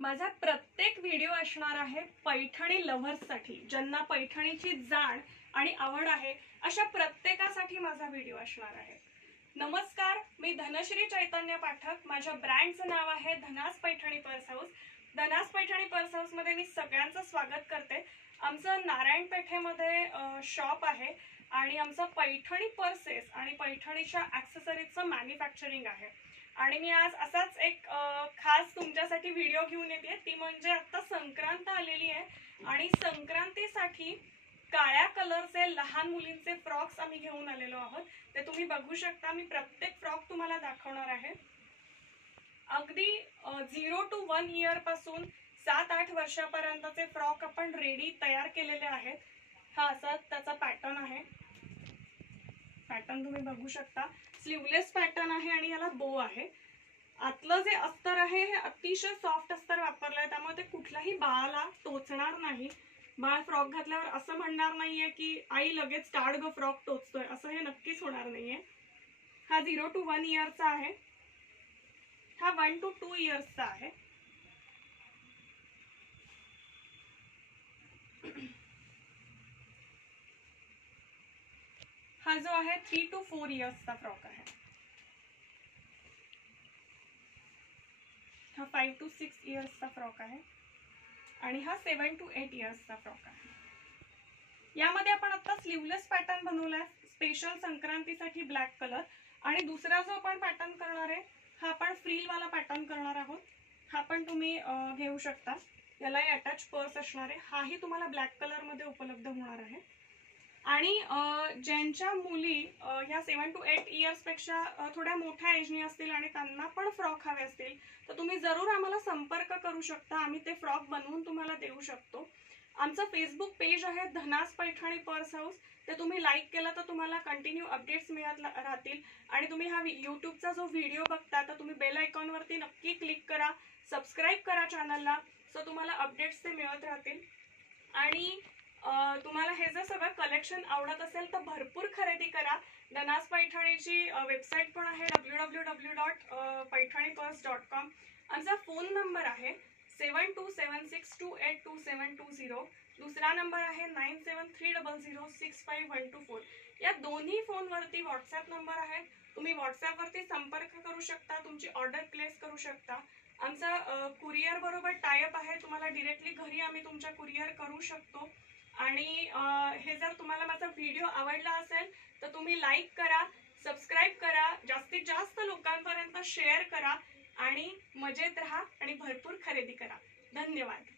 माझा प्रत्येक व्हिडिओ असणार आहे पैठणी लव्हर्ससाठी, ज्यांना पैठणीची जाण आणि आवड आहे अशा प्रत्येकासाठी माझा व्हिडिओ असणार आहे। नमस्कार, मी धनश्री चैतन्य पाठक। माझ्या ब्रँडचं नाव आहे Dhanas Paithani purse house. Dhanas Paithani purse house मध्ये मी सगळ्यांचं स्वागत करते। आमचं नारायण पेठेमध्ये शॉप आहे आणि आमचं पैठणी पर्सेस आणि पैठणीच्या ॲक्सेसरीजचं मॅन्युफॅक्चरिंग आहे। आणि मी आज असाच एक खास तुमच्यासाठी व्हिडिओ घेऊन येते। ती म्हणजे आता संक्रांत आलेली आहे आणि संक्रांतीसाठी काळ्या कलरचे लहान मुलींचे फ्रॉक्स आम्ही घेऊन आलेलो आहोत। ते तुम्ही बघू शकता। मी प्रत्येक फ्रॉक तुम्हाला दाखवणार आहे। अगदी 0 to 1 इयर पासून 7-8 वर्षापर्यंतचे फ्रॉक आपण रेडी तयार केलेले आहेत। हा असा त्याचा पॅटर्न आहे। पॅटर्न तुम्ही बघू शकता। स्लीवलेस पॅटर्न आहे आणि याला बो आहे। आतलं जे अस्तर आहे हे अतिशय सॉफ्ट अस्तर वापरलंय, त्यामुळे ते कुठल्याही बाळाला टोचणार नाही। बाळ फ्रॉक घातल्यावर असं म्हणणार नाहीये की आई लगेच काढ ग फ्रॉक टोचतोय, असं हे नक्कीच होणार नाहीये। हा 0 to 1 इयरचा आहे। हा 1 to 2 इयर्सचा आहे। हा जो आहे 3 to 4 इयर्सचा फ्रॉक आहे। हा 5 to 6 इयर्सचा फ्रॉक आहे आणि हा 7 to 8 इयर्सचा फ्रॉक आहे। यामध्ये आपण आता स्लीवलेस पॅटर्न बनवलाय स्पेशल संक्रांतीसाठी ब्लॅक कलर। आणि दुसरा जो आपण पॅटर्न करणार आहे हा आपण फ्रिल वाला पॅटर्न करणार आहोत। हा पण तुम्ही घेऊ शकता। याला अटॅच पर्स असणार आहे। हाही तुम्हाला ब्लॅक कलर मध्ये उपलब्ध होणार आहे। आणि ज्यांच्या मुली ह्या 7 to 8 इयर्स पेक्षा थोड्या मोठ्या एजनी असतील आणि त्यांना पण फ्रॉक हवे असतील तर तुम्ही जरूर आम्हाला संपर्क करू शकता। आम्ही ते फ्रॉक बनवून तुम्हाला देऊ शकतो। आमचं फेसबुक पेज आहे धनास पैठणी पर्स हाऊस। ते तुम्ही लाईक केलं तर तुम्हाला कंटिन्यू अपडेट्स मिळत राहतील। आणि तुम्ही हा यूट्यूबचा जो व्हिडिओ बघता तर तुम्ही बेल आयकॉन वरती नक्की क्लिक करा, सबस्क्राईब करा चॅनलला, सो तुम्हाला अपडेट्स ते मिळत राहतील। आणि तुम्हाला हे जर सगळं कलेक्शन आवडत असेल तर भरपूर खरेदी करा। धनास पैठणीची वेबसाईट पण आहे www.paithanipurse.com। आमचा फोन नंबर आहे 7276282720। दुसरा नंबर आहे 9730065124। या दोन्ही फोनवरती व्हॉट्सअप नंबर आहे। तुम्ही व्हॉट्सअप वरती संपर्क करू शकता, तुमची ऑर्डर प्लेस करू शकता। आमचा कुरिअर बरोबर टायअप आहे। तुम्हाला डायरेक्टली घरी आम्ही तुमच्या कुरिअर करू शकतो। आणि हे जर तुम्हाला माझा व्हिडिओ आवडला असेल तर तुम्ही लाईक करा, सबस्क्राईब करा, जास्तीत जास्त लोकांपर्यंत शेअर करा आणि मजेत राहा आणि भरपूर खरेदी करा। धन्यवाद।